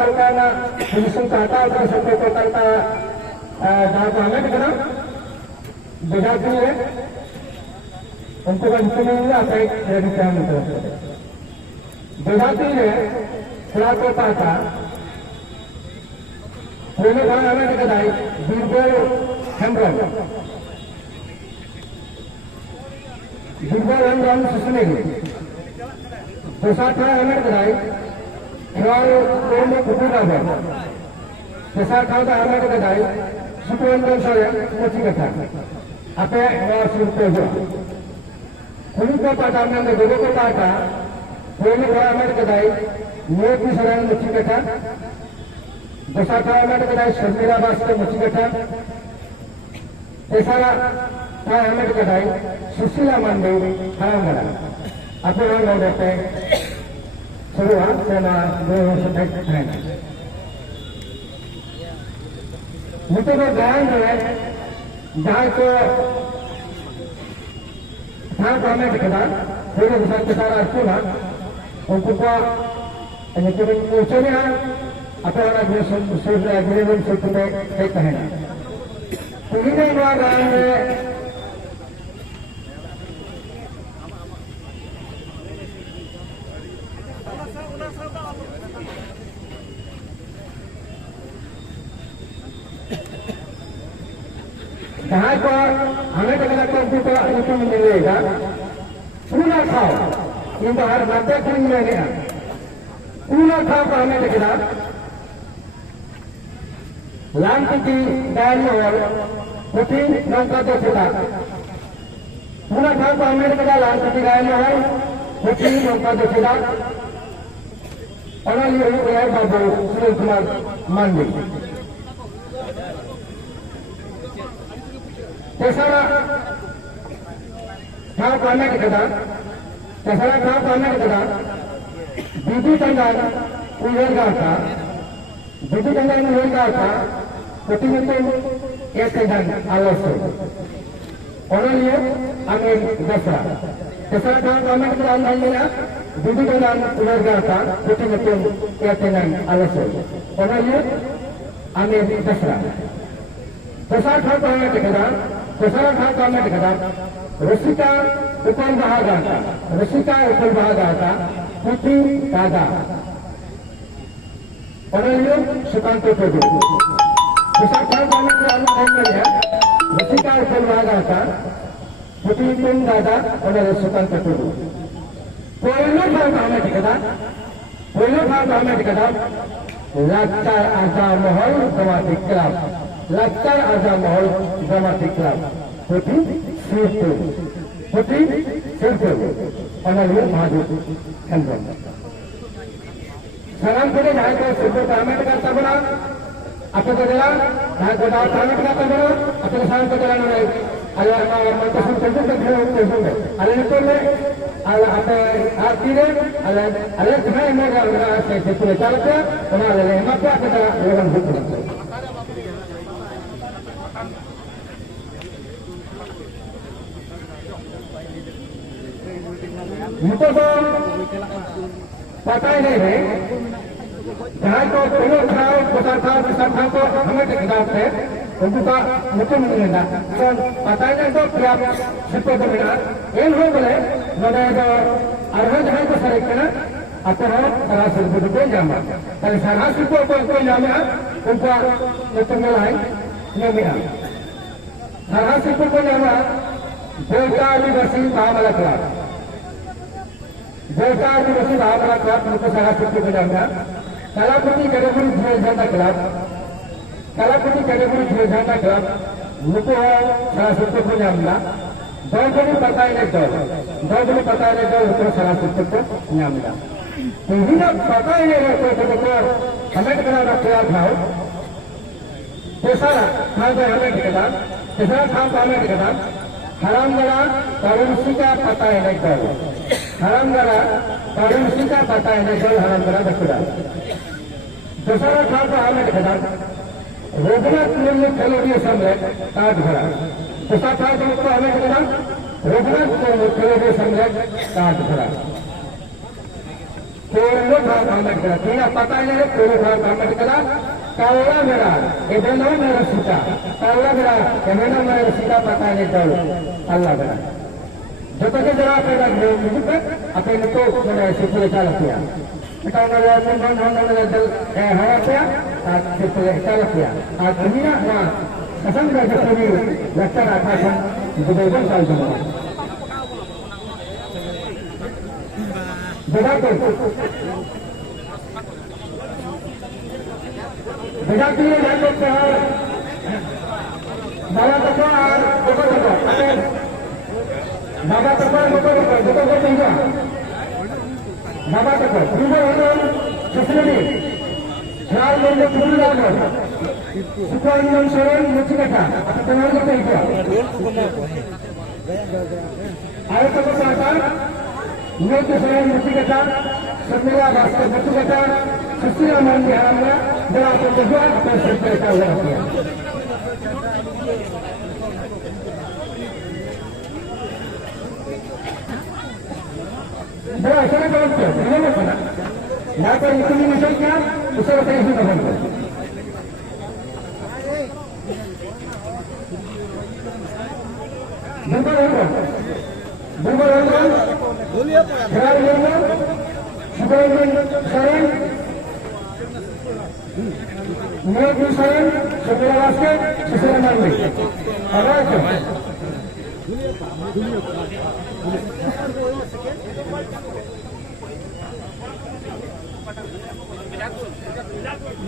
kalian langsung kata atau sampai ke kata dah kami kena beda tu ya untuk anjuran apa yang kami terus beda tu ya selaku kata boleh kami kena Birbal Hembrol susune Pusat kami kena Kalau kamu kuda ber, besar kau dah ada kedai, sukuan dan saya macam kata, apa yang suruh tu? Kulit kota kami ada dua kota ada, boleh orang ada kedai, muat ni seorang macam kata, besar kau ada kedai, sembilan bahasa macam kata, besar kau ada kedai, susila mandi, haram kata, apa yang kau dapat? Seruan sama dua sampai lain. Itu berjalan dengan jalan ke tahap kami dekat, boleh besar besar artinya untuk apa? Ini kita ucapnya apa orang dia sudah agreement sudah kita hendak. Ini orang जहाँ पर हमें तो लगता है कि तो मिलेगा पूरा खाओ ये बाहर मध्य खंड में गया पूरा खाओ तो हमें दिखा लांटी डाल और कुटी नौका तो छिड़ा पूरा खाओ तो हमें दिखा लांटी डाल और कुटी नौका तो छिड़ा और ये है बाबू सुनील कुमार मांडी Tesara kau kami kita, tesara kau kami kita, bidu tanggal ular kata, bidu tanggal ular kata, ketika itu kesedan alas. Orang ini kami dasar. Tesara kau kami kita andalnya, bidu tanggal ular kata, ketika itu kesedan alas. Orang ini kami dasar. Tesara kau kami kita. Kesalahan hak kami dikatakan, Rusika upal bahagata, putri dada. Orang itu Sukanto Todu. Kesalahan kami dikatakan, Rusika upal bahagata, putri dada, orang itu Sukanto Todu. Pola hak kami dikatakan, Laktar Azam Mahal Dramatic Club. Laktar Azam Mahal Dramatic Club. Putri Sirtu. Orang itu maju handphone. Salam kepada jahit Sirtu kami kata bola. Apa kerja? Jahit bola kami kata bola. Apa salam kerja nanti? Ayah mereka sudah kerja. Ayah itu le. Ayah apa arti le? Ayah cuma yang mereka Sirtu lecarnya. Orang le apa kita lakukan hukum. Itu pun pakai ni, jahit ko penuh kau besar kau hame dekat se, untuk tak muncul mengenai. So pakai ni tu tiap siapa berminat, ini boleh, mana itu arhan jahit ko serik kena, atau salah satu tu jama. Kalau salah satu tu jama, untuk muncul lain, nyamia. Salah satu tu jama, berkali bersih bahawa kelas. Jika ada masih bahawa kelab untuk sangat cukup berjaya. Kalau putih kategori jual janda kelab, untuk salah cukup berjaya. Dua kali pakai itu untuk salah cukup berjaya. Tidak pakai itu untuk kami kenal kelab tahu. Kesalahan kami dikatakan, kesalahan kami dikatakan. Haram gara tarun sika patai nekal. Haram gara tarun sika patai nekal haram gara betul. Dasar kata hame dekada. Raghunath Murmu Theology Assembly Taj Ghara. Dasar kata hame dekada. Raghunath Murmu Theology Assembly Taj Ghara. Koro Thar Ambedkar. Kira patahnya Koro Thar Ambedkar. Kaula Mera, Ebena Mera Sita. Kaula Mera, Ebena Mera Sita patahnya tahu. Allah Mera. Jokowi jera pada grup apa yang itu mana sifat salah dia. Kita nak mana dal hawa dia, sifat salah dia. Dunia mah kesan kerja sendiri, lakar atasan berbeza sahaja. Bedakan ini lanjut ke bawah tekan, Baba Tekar, Baba Tinggal. Baba Tekar, Rumah Orang, Sesuai. Soal yang kedua, Sukai yang Soren, Mucikata, atau tenaga kerja. Ayat kesehatan, Mulut Soren Mucikata, Setia Basket Mucikata, Setia Mandi Haramnya, dalam perjuangan atau setia tahu. Bro, saya jawab tu. Kenapa sana? Napa itu ni misalnya, usaha saya sudah bantu. Bumbu orang, kerana orang, sebagai seorang, menjadi seorang sekolah basket, seorang mandi. Apa itu?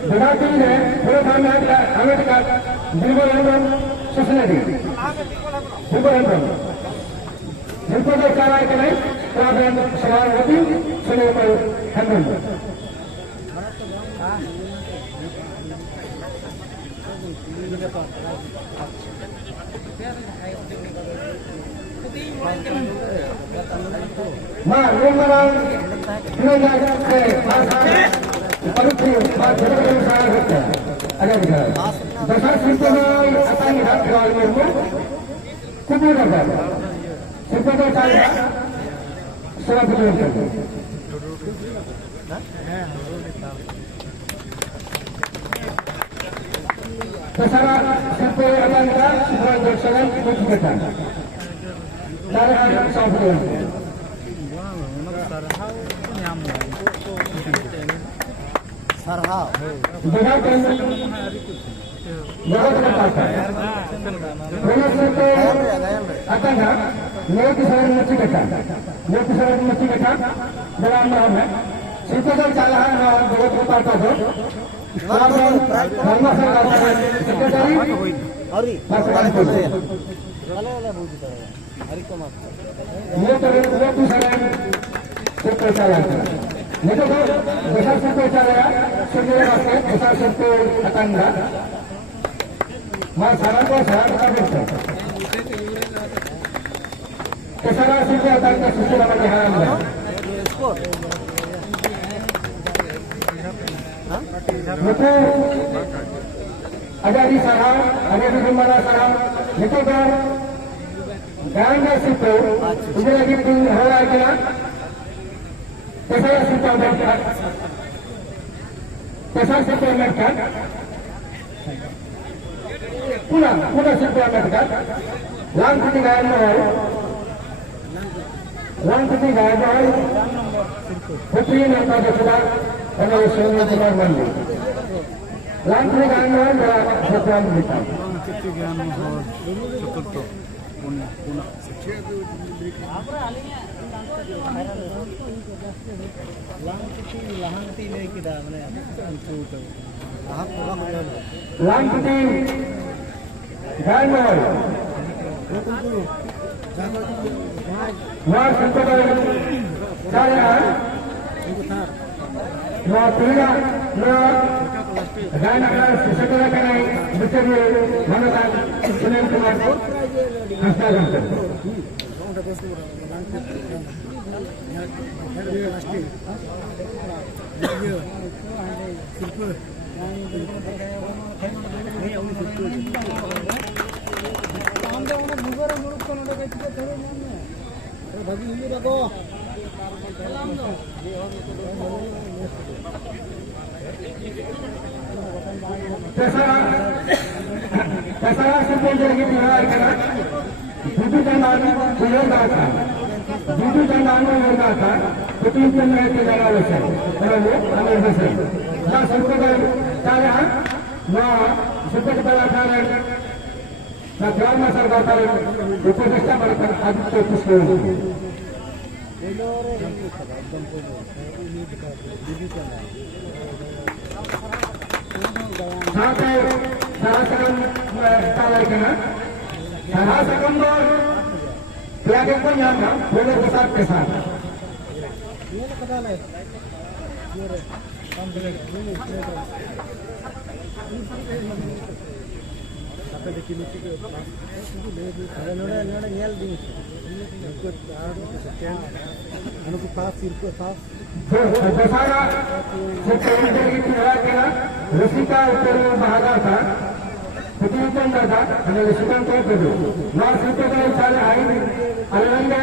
Berarti ini, kalau kami Amerika, Bilbolandon, Susunadi, Bilbolandon. Bilbolandon cara ini, kerana seorang roti, seluruh handun. Ma, rumah Indonesia ke pasar, perlu pasar yang saya kerja. Ada juga. Dasar sistem akan dihasilkan ilmu, kubur apa? Sistem saya sudah betul. Dasar sistem akan dihasilkan kubur apa? Cara software. Sarhau. Bedakan. Jangan terlepas. Benar akan tak? Mereka selalu menceritakan. Mereka selalu menceritakan dalam nama. Sesuatu calahan orang buat apa tu? Kalau nama saya sekretari. Hari. Ini terlalu besar. Sekretari salah. Ini tu besar sekretari ya. Semua basket besar sekretari akan tak? Masalah tu saya tak bisa. Kesalahan sekretari akan sesuatu yang haram. Itu ada di sana, ada di mana sana. Itu kan ganda situ, ini lagi pun hawa aja. Kesalahan situ mereka, kesalahan situ mereka. Pulang situ mereka. Lang tinggal mahal. Putri yang pada sudah. Kalau semua tidak mandi, lantai gangan berapa sekian hitam. Lantai gangan. Mas sekolah saya. Tidak, dan setelah kena bersedia manakan Senin kemarin hasilkan. Bagi ini dah Terserah simpul jadi pihak kerana Budu Jangan beliau kata, Budu Jangan beliau kata, betul mereka jaga lesai, kalau ambil lesai. Dah simpul cara, nah simpul cara cara, nah jalan masyarakat cara, upasista mereka ada terus lagi. Sampai sahaja talai kena, sahaja kembali, pelajari pun yang boleh besar besar. Besar, sekarang jadi pihak kena, Rusika Utara Mahagata, Putukan Dada, dan Rusikan Kododo. Mas itu kalau cara air, alangnya,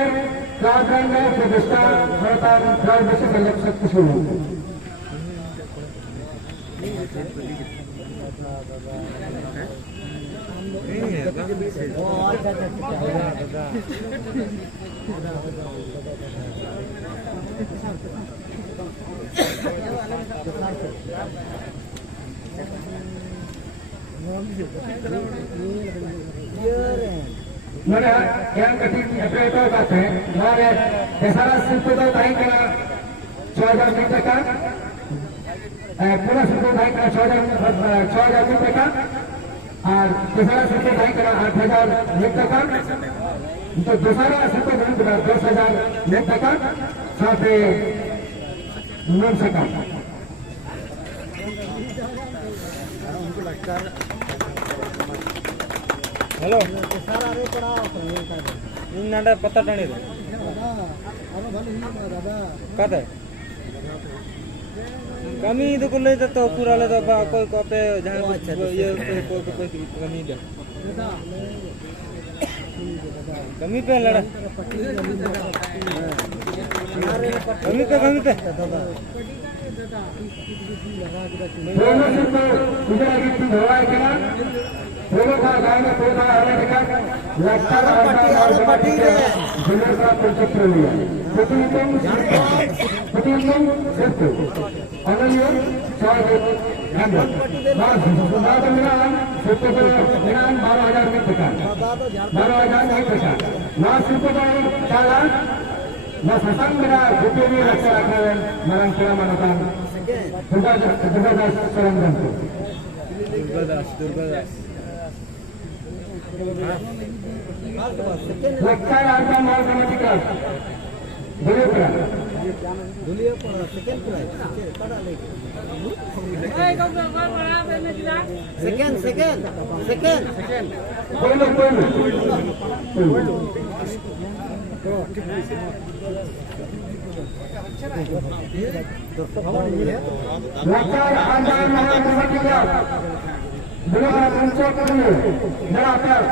kerajaan Prodesta, Haratan, Prodesta seleksi keseluruhan. Mana yang ketiga itu kata, mana dasar situ tu tahu kena 6,000 meter kan, pura situ tahu kena 6,000 meter kan, dasar situ tahu kena 8,000 meter kan, untuk dasar situ tahu kena 10,000 meter kan, sampai 9 sekon. Hello नाडा पत्ता टाणी कते कमी तो को ले तो पूरा ले तो कोई को पे जहां ये कोई कमी दे कमी पे लड़ा कमी पे दोनों से तो उधर आगे की धोआ है क्या दोनों का गाय में कोई गाय है क्या लगता है पट्टी रे जिन्हें का प्रोजेक्ट लिया कुतुम सिर्फ अनलियो शायद नंबर बात मेरा सिर्फ मेरा 12,000 में पका 12,000 नहीं पका ना सिर्फ चाला ना ससंग मेरा रुपये में रखा है मरण पूरा मनोकाम दुर्गादास सरंगम दुर्गादास लगता है आपका माल कमेटिकल दुलियापुरा second Lakar anda mahu bermaklumat, beliau mencoba melakar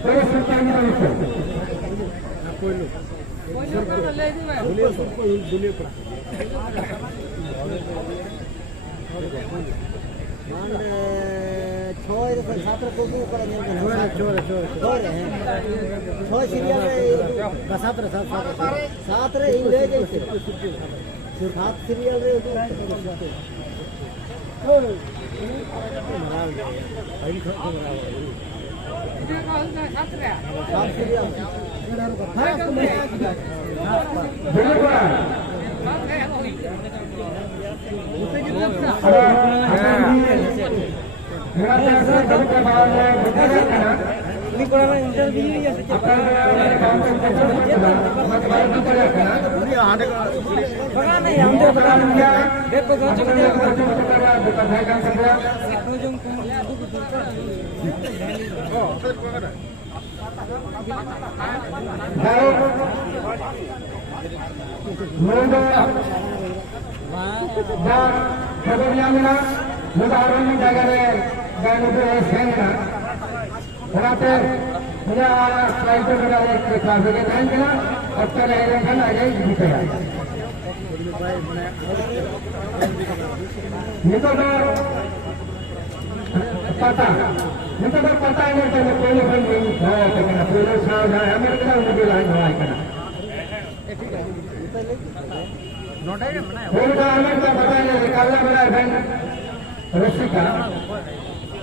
terus serta itu. Sudah setelah itu sudah ada kelas kan kena, okta lain kan ada gitu ya. Itu ber patah. Itu ber patah ini kalau puluh puluh, kena puluh sahaja. Amerika udah lain lain kena. Puluh Amerika patah ini kalau berada Rusika,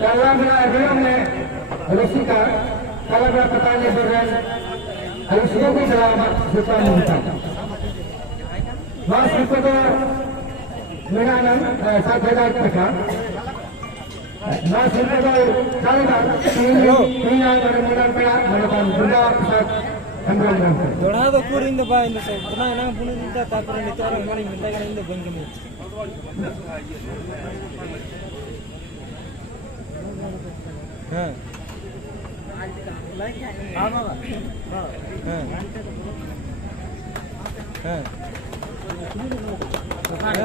kalau berada Rusika. Kalau berapa tanya dengan harus lebih selamat supaya menang. Mas itu menanam satu hari pekan. Mas itu kalau tinggal bermulan perak melakukan benda pusat hambatan. Orang itu kuring tu bayi itu, pernah nang punya kita tak pernah itu orang mana minta kan itu bangkit ni.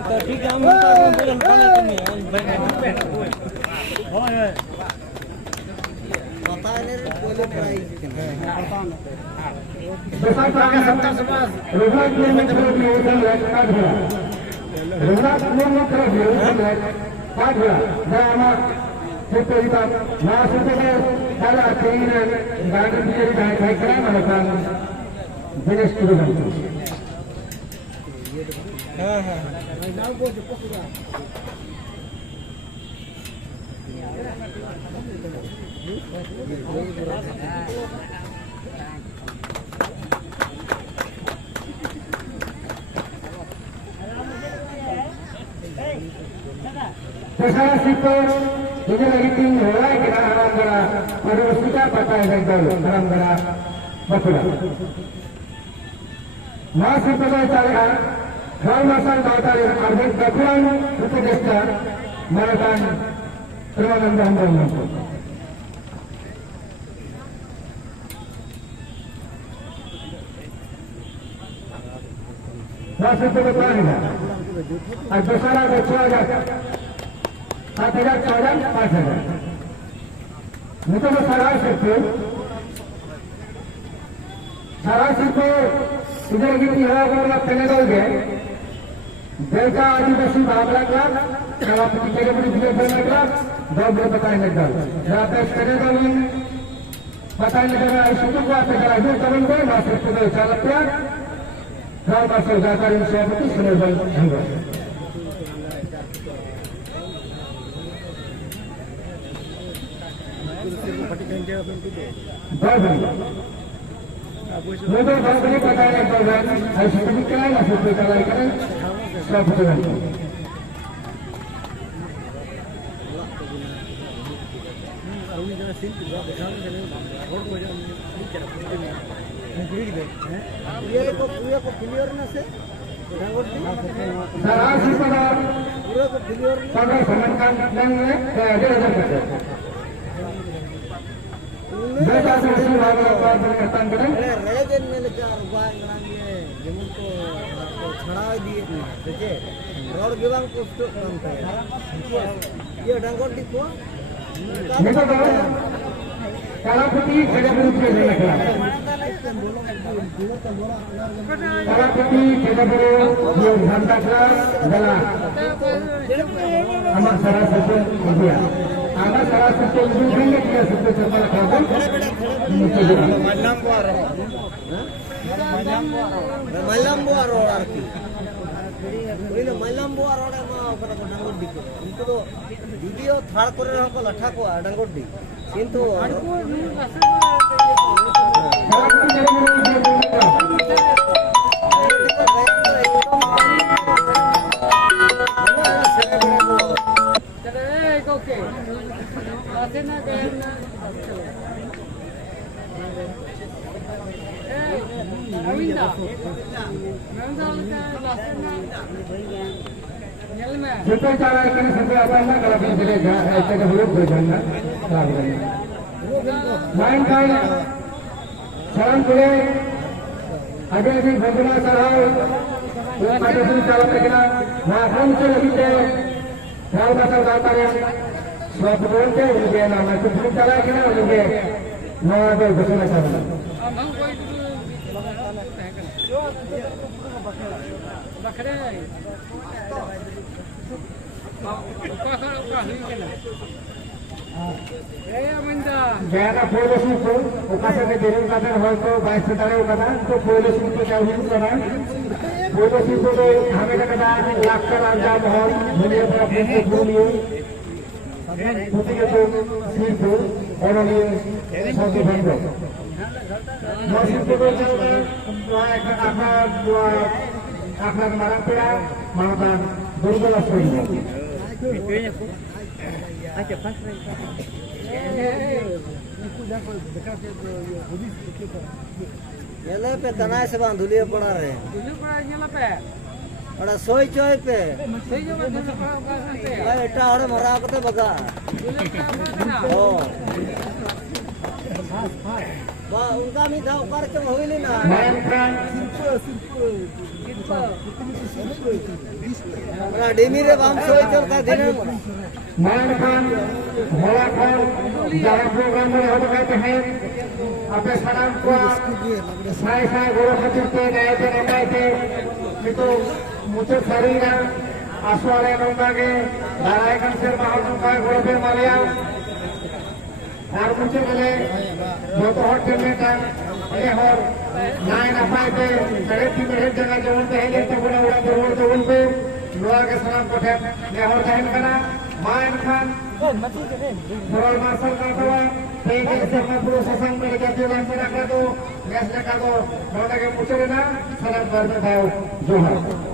तो ठीक है हम बोलन पानी कमी है पता है बोले price besar perangai sampai sepas rumah yang terbiusan lekat bola rumah yang terbiusan lekat bola nama seperti masuk ke dalam keinginan ganti diri dan kaya melakukan jenis tujuan. Pesawat sipil ini lagi tinggi, mulai kita alam gara pada kita patah yang dulu alam gara betul. Masih pada cara hal masal data yang ada kekuatan untuk dasar melakukan permohonan bantuan. Masih pada cara ada salah bercakap. 7,000 5,000 itu salah satu इधर की यहाँ पर पेनेगल गए बेटा आदिवासी Babla club कलापति के लिए दिए बना क्लब दो बताने लगा जहाँ पे पेनेगल में बताने लगा ऐसे तो बात है जरा जो करें कोई मास्टर को चालक क्लब गांव मास्टर जाकर इन सभापति सुनेबल हंगा मुझे बहुत नहीं पता है प्रोग्राम ऐसे भी क्या है ऐसे भी चलाई करें सब चलन ये को क्लियर ना से सरासी पदा पूरा को क्लियर पदा समाधान नहीं है बेटा से भागना बात करता करें रेजन में लेकर उपाय बनाएंगे जमीन को छड़ा दिए देखिए रोड विभाग को स्टॉप करता है ये डंगोटी को देखो कलापति खेड़ापुर के लगा कलापति खेड़ापुर ये घंटा का गला हमारा सारा सिस्टम दिया आना सारा सिस्टम दूसरे किया सिस्टम चलता रखा मल्लंबुआ रोड आरती पहले मल्लंबुआ रोड में ओकरा को डंगोडी को इनको तो वीडियो थाड़ करे रहको लठा को डंगोडी किंतु Super cara ikan sampai apa nak kalau kita jadi kita dahulu berjalan main kan salam kule ada di bagaimana sarau pada pun cara kita maham celite kalau pasal data yang sebab beruntung dia nama itu pun cara kita juga नवा दो घोषणा करना जायगा पहले सुनते ओकासे के देर का दिन होय तो 22 तारीख ओकादा तो पहले सुनते क्या हुई करा पहले सुनते तो हमें का लाख का अंजाम हो दुनिया पर अपने भूलिए उसी के तो सिर को और ये सौदे बंदो मौसम को चलता एक आखला मारा पड़ा माता दुर्बल सोई अच्छा पास ये पे तनाय से बांधुलिए पड़ा रहे अड़ा सोई चोय पे एटा हड़े मरा कते बगा ओ बा उनका मी था ऊपर चम होइली ना हमरा डेमी रे बाम सोई चलता दिन मान खान भोला खान जहाँ प्रोग्राम में हम कहते हैं अपने सलाम को साए साए गोरो खतिर के गए थे नमाए थे कि तो मुझे शरीर आसवाले नंगागे नारायण से महाजन का गोरो पे मालिया और मुझे बोले जो तो हट करने का ये और नाय ना पाए थे सड़े की मेरे जगह जो उनके हैं ये तो बुरा बुरा जरूर तो उनपे लोहा के सलाम को थे ये और कहने का मान खान मोरल मार्शल का तो ठीक है से मैं पूरा सत्संग में लेके जो लाइन में रखा तो गैस लगा दो नौटा के पूछे ना सलाम कर दो जोहर